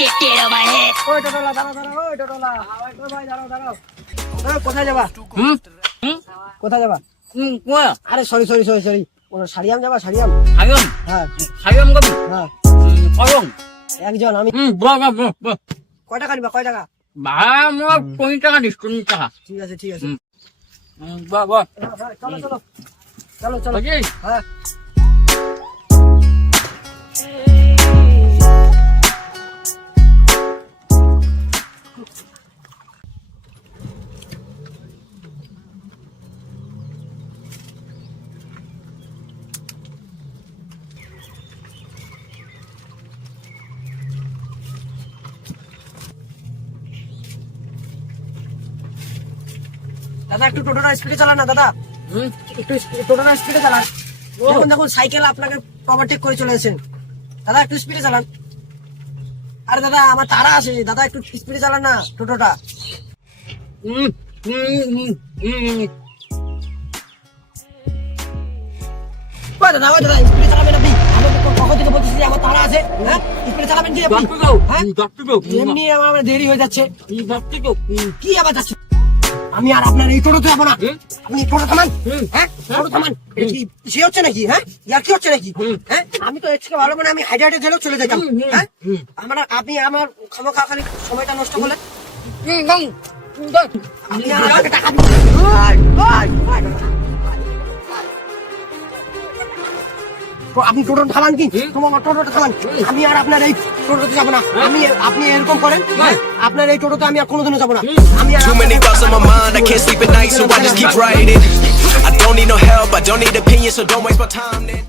ওই টোটোলা দাঁড়াও দাঁড়াও, ওই টোটোলা, ওই ভাই দাঁড়াও দাঁড়াও। কোথায় যাবা? কোথায় যাবা? আরে সরি সরি সরি সরি, সারিয়াম যাবা? সারিয়াম? হ্যাঁ হ্যাঁ, একজন আমি। কয় টাকা নিবা? কয় টাকা? ঠিক আছে ঠিক আছে, চলো চলো চলো চলো। হ্যাঁ দাদা, একটু টোটোটা স্পিডে চালান না দাদা, একটু টোটোটা স্পিডে চালান। দেখুন দেখুন, সাইকেল আপনাকে ওভারটেক করে চলে এসেছেন। দাদা একটু স্পিডে চালান। আরে দাদা, আমার তাড়া আছে দাদা, একটু স্পিডে চালান না টোটোটা। ওই দাদা, ওই দাদা, স্পিডে চালাবেন আপনি। আমাকে কখন থেকে বলতেছি যে আমার তাড়া আছে, হ্যাঁ? স্পিডে চালাবেন কি আপনি? হ্যাঁ? এমনি আমার দেরি হয়ে যাচ্ছে। কি আবার যাচ্ছে? আমি আর আপনার এই টোটোতে যাবো না। আপনি টোটো থামান, হ্যাঁ টোটো থামান। এটা কি সে হচ্ছে নাকি? হ্যাঁ, ইয়ার কি হচ্ছে নাকি? হ্যাঁ, আমি তো এর থেকে ভালো মানে আমি হাইডে হাইডে গেলেও চলে যেতাম। হ্যাঁ, আপনি আমার খামোখা খালি সময়টা নষ্ট করলেন। আপনি আর আমাকে টাকা দিবেন। আপনি টোটো থামান কি? তোমার টোটোটা থামান। আমি আর আপনার এই টোটোতে যাবো না। আপনি এরকম করেন, আপনার এই টোটোতে আমি আর কোনোদিনও যাবো না। আমি আর Too many thoughts on my mind, I can't sleep at night, so I just keep writing. I don't need no help, I don't need opinions, so don't waste my time then.